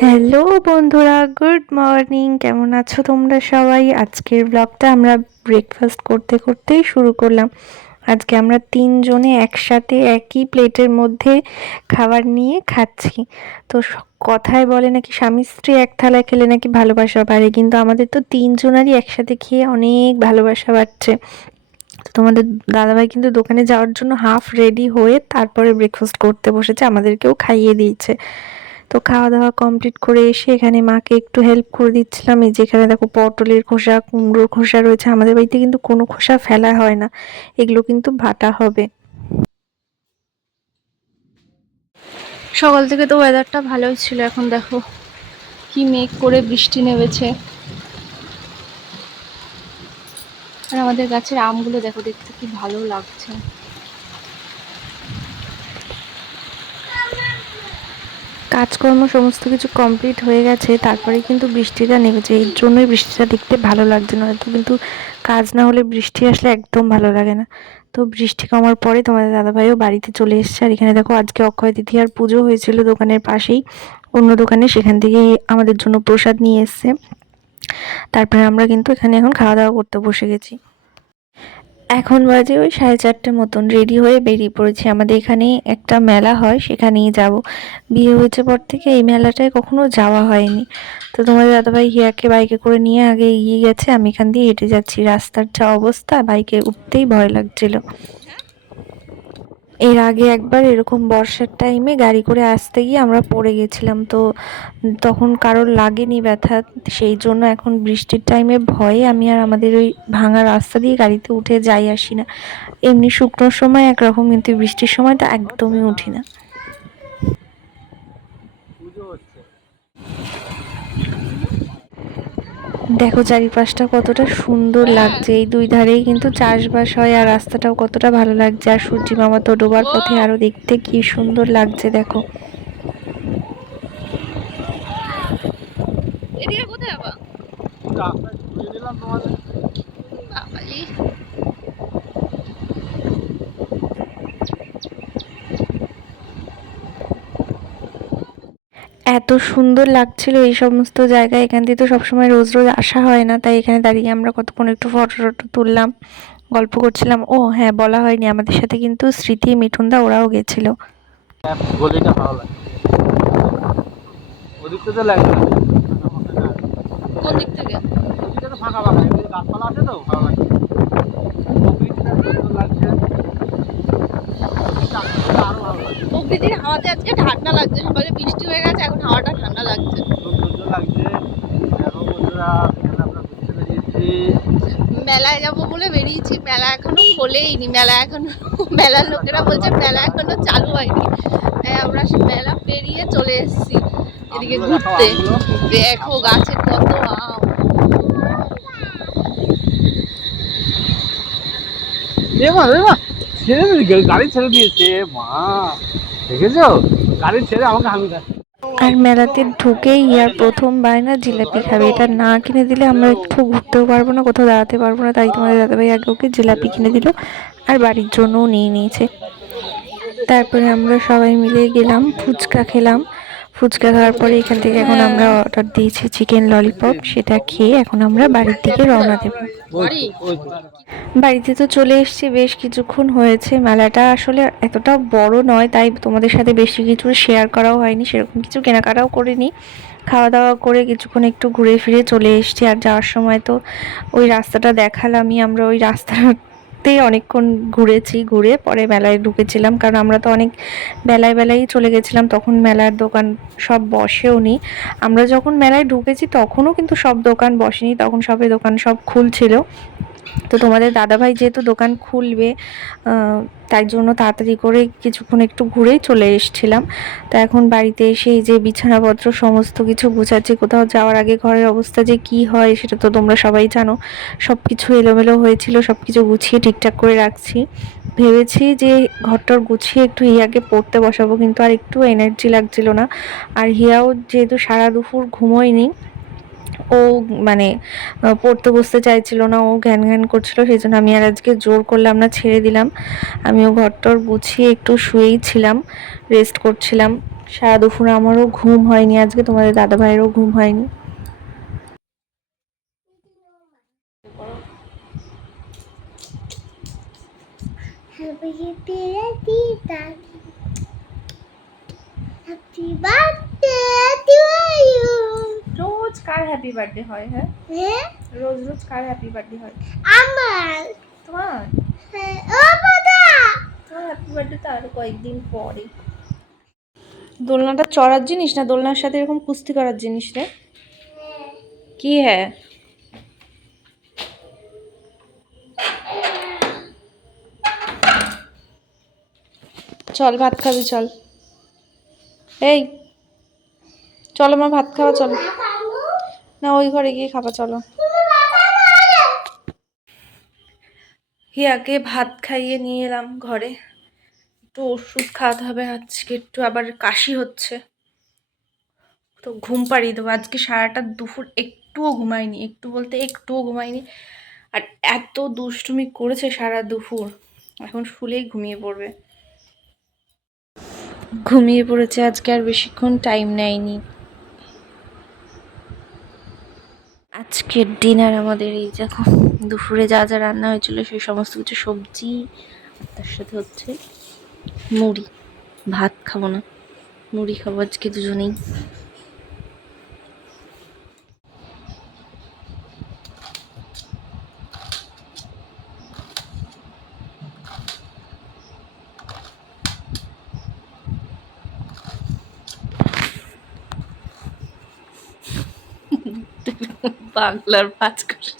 Hello বন্ধুরা, good morning. কেমন আছো তোমরা সবাই? আজকের ব্লগটা আমরা ব্রেকফাস্ট করতে করতেই শুরু করলাম। আজকে আমরা তিনজনে একসাথে একই প্লেটের মধ্যে খাবার নিয়ে খাচ্ছি। তো কথায় বলে নাকি স্বামী স্ত্রী এক থালায় খেলে নাকি ভালোবাসা বাড়ে, কিন্তু আমাদের তো তিনজনারই একসাথে খেয়ে অনেক ভালোবাসা বাড়ছে। তোমাদের দাদাভাই কিন্তু দোকানে যাওয়ার জন্য হাফ রেডি হয়ে তারপরে ব্রেকফাস্ট করতে বসেছে, আমাদেরকেও খাইয়ে দিয়েছে। তো খাওয়া দাওয়া কমপ্লিট করে এসে এখানে মাকে একটু হেল্প করে দিচ্ছিলাম। এই যেখানে দেখো পটলের খোসা, কুমড়োর খোসা রয়েছে, আমাদের বাড়িতে কিন্তু কোনো খোসা ফেলা হয় না, এগুলো কিন্তু ভাটা হবে। সকাল থেকে তো ওয়েদারটা ভালোই ছিল, এখন দেখো কি মেঘ করে বৃষ্টি নেমেছে। আর আমাদের গাছের আমগুলো দেখো, দেখতে কি ভালো লাগছে। কাজকর্ম সমস্ত কিছু কমপ্লিট হয়ে গেছে, তারপরে কিন্তু বৃষ্টিটা নেমেছে, এর জন্যই বৃষ্টিটা দেখতে ভালো লাগছে না তো কিন্তু কাজ না হলে বৃষ্টি আসলে একদম ভালো লাগে না। তো বৃষ্টি কমার পরে তোমাদের দাদাভাইও বাড়িতে চলে এসেছে, আর এখানে দেখো আজকে অক্ষয় তৃতীয়ার পুজো হয়েছিল দোকানের পাশেই, অন্য দোকানে সেখান থেকেই আমাদের জন্য প্রসাদ নিয়ে এসছে। তারপরে আমরা কিন্তু এখানে এখন খাওয়া দাওয়া করতে বসে গেছি। এখন বাজে ওই সাড়ে চারটে মতন রেডি হয়ে বেরিয়ে পড়েছি। আমাদের এখানে একটা মেলা হয়, সেখানেই যাব। বিয়ে হয়েছে পর থেকে এই মেলাটায় কখনো যাওয়া হয়নি। তো তোমাদের দাদাভাই হিয়াকে বাইকে করে নিয়ে আগে এগিয়ে গেছে, আমি এখান দিয়ে হেঁটে যাচ্ছি। রাস্তার যা অবস্থা, বাইকে উঠতেই ভয় লাগছিল। এর আগে একবার এরকম বর্ষার টাইমে গাড়ি করে আসতে গিয়ে আমরা পড়ে গেছিলাম। তো তখন কারোর লাগেনি ব্যথা, সেই জন্য এখন বৃষ্টির টাইমে ভয়ে আমি আর আমাদের ওই ভাঙা রাস্তা দিয়ে গাড়িতে উঠে যাই আসি না। এমনি শুকনোর সময় একরকম, কিন্তু বৃষ্টির সময় তো একদমই উঠি না। দেখো চারিপাশটা কতটা সুন্দর লাগছে। এই দুই ধারেই কিন্তু চাষবাস হয় আর রাস্তাটাও কতটা ভালো লাগছে। আর সূর্যি মামা তো ডোবার পথে আরও দেখতে কি সুন্দর লাগছে, দেখো। কোথায় সুন্দর লাগছিল এই সমস্ত জায়গায় এখান থেকে তো সবসময় রোজ রোজ আসা হয় না তাই এখানে দাঁড়িয়ে আমরা কতক্ষণ একটু ফটো টটো তুললাম গল্প করছিলাম। ও হ্যাঁ বলা হয়নি। আমাদের সাথে কিন্তু স্মৃতি মিঠুনদা ওরাও গেছিল। গলিটা ভালো লাগে ওদিকটা তো লাগে কোন দিক থেকে? ওদিকটা তো ফাঁকা ফাঁকা গাছপালা আছে তো ভালো লাগে ওদিকটা সুন্দর লাগছে। ওদিকটা আরও ভালো লাগছে। প্রকৃতির হাওয়াতে আজকে ঠান্ডা লাগছে সকালে বৃষ্টি হয়ে গেছে এখন হাওয়াটা ঠান্ডা লাগছে খুব সুন্দর লাগছে দেখো বন্ধুরা এখানে আমরা ঘুরতে বেরিয়েছি মেলায় যাব বলে বেরিয়েছি। মেলা এখনও খোলেইনি। মেলা এখনও মেলার লোকেরা বলছে মেলা এখনও চালু হয়নি। আমরা সে মেলা পেরিয়ে চলে এসেছি। এদিকে ঘুরতে। দেখো গাছে কত আম। ছেড়ে গাড়ি ছেড়ে দিয়েছে মা। দেখেছ? গাড়ি ছেড়ে আমাকে হামি আর মেলাতে ঢুকেই ইয়ার প্রথম বায়না জিলাপি খাবে। এটা না কিনে দিলে আমরা একটু ঘুরতেও পারব না, কোথাও দাঁড়াতে পারব না। তাই তোমাদের দাদাভাই আগে ওকে জিলাপি কিনে দিল আর বাড়ির জন্যও নিয়ে নিয়েছে। তারপরে আমরা সবাই মিলে গেলাম, ফুচকা খেলাম। ফুচকা খাওয়ার পরে এখান থেকে এখন আমরা অর্ডার দিয়েছি চিকেন ললিপপ সেটা খেয়ে এখন আমরা বাড়ির দিকে রওনা দেবো। বাড়িতে তো চলে এসেছি বেশ কিছুক্ষণ হয়েছে। মেলাটা আসলে এতটা বড় নয় তাই তোমাদের সাথে বেশি কিছু শেয়ার করাও হয়নি সেরকম কিছু কেনাকাটাও করিনি। খাওয়া দাওয়া করে কিছুক্ষণ একটু ঘুরে ফিরে চলে এসেছি আর যাওয়ার সময় তো ওই রাস্তাটা দেখালামই আমরা ওই রাস্তাতেই অনেকক্ষণ ঘুরেছি, ঘুরে পরে মেলায় ঢুকেছিলাম। কারণ আমরা তো অনেক বেলায় বেলায় চলে গেছিলাম, তখন মেলার দোকান সব বসেও নি আমরা যখন মেলায় ঢুকেছি তখনও কিন্তু সব দোকান বসেনি, তখন সবে দোকান সব খুলছিল। তো তোমাদের দাদাভাই যেহেতু দোকান খুলবে তাই জন্য তাড়াতাড়ি করে কিছুক্ষণ একটু ঘুরেই চলে এসেছিলাম। তো এখন বাড়িতে এসে এই যে বিছানাপত্র সমস্ত কিছু গুছাচ্ছি, কোথাও যাওয়ার আগে ঘরের অবস্থা যে কি হয় সেটা তো তোমরা সবাই জানো। সব কিছু এলোমেলো হয়েছিল সব কিছু গুছিয়ে ঠিকঠাক করে রাখছি। ভেবেছি যে ঘরটর গুছিয়ে একটু হিয়াকে পড়তে বসাবো, কিন্তু আর একটু এনার্জি লাগছিল না। আর হিয়াও যেহেতু সারা দুপুর ঘুমোয়নি ও মানে পড়তে বসতে চাইছিল না ও ঘ্যান ঘ্যান করছিল সেই জন্য আমি আর আজকে জোর করলাম না ছেড়ে দিলাম। আমিও ঘরটর গুছিয়ে একটু শুয়েই ছিলাম রেস্ট করছিলাম। সারা দুপুর আমারও ঘুম হয়নি আজকে তোমাদের দাদা ভাইয়েরও ঘুম হয়নি। Happy birthday, to you. রোজ কার হ্যাপি বার্থডে হয় হ্যাঁ? রোজ রোজ কার হ্যাপি বার্থডে হয়? আমার। তোমার? তোমার হ্যাপি বার্থডে তো আরও কয়েকদিন পরে। দোলনাটা চড়ার জিনিস না? দোলনার সাথে এরকম কুস্তি করার জিনিস রে কি হ্যাঁ চল ভাত খাবি চল। এই চলো মা ভাত খাওয়া চলো। না, ওই ঘরে গিয়ে খাবা, চলো। হিয়াকে ভাত খাইয়ে নিয়ে এলাম ঘরে। একটু ওষুধ খাওয়াতে হবে, আজকে একটু আবার কাশি হচ্ছে। তো ঘুম পাড়িয়ে দেবো। আজকে সারাটা দুপুর একটুও ঘুমাইনি একটু বলতে একটুও ঘুমাইনি আর এত দুষ্টুমি করেছে সারা দুপুর। এখন শুলেই ঘুমিয়ে পড়বে। ঘুমিয়ে পড়েছে আজকে আর বেশিক্ষণ টাইম নেয়নি। আজকের ডিনার আমাদের এই দেখো দুপুরে যা যা রান্না হয়েছিল সেই সমস্ত কিছু সবজি তার সাথে হচ্ছে মুড়ি। ভাত খাব না। মুড়ি খাব আজকে দুজনেই। বাংলার পাঁচ করে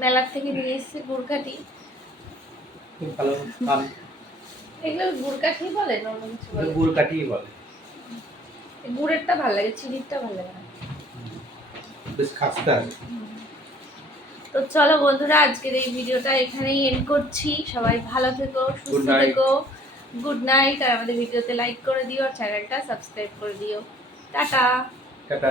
মেলার থেকে নিয়ে এসেছি গুড়কাঠি ভালো এগুলো গুড়কাঠি বলে? অন্য কিছু বলে। গুড় বলে। গুড়েরটা ভালো লাগে চিনিরটা ভালো লাগে না। বেশ খাস্তা। তো চলো বন্ধুরা আজকের এই ভিডিওটা এখানেই এন্ড করছি। সবাই ভালো থেকো সুস্থ থেকো গুড নাইট আর আমাদের ভিডিওতে লাইক করে দিও আর চ্যানেলটা সাবস্ক্রাইব করে দিও। টাটা। টাটা।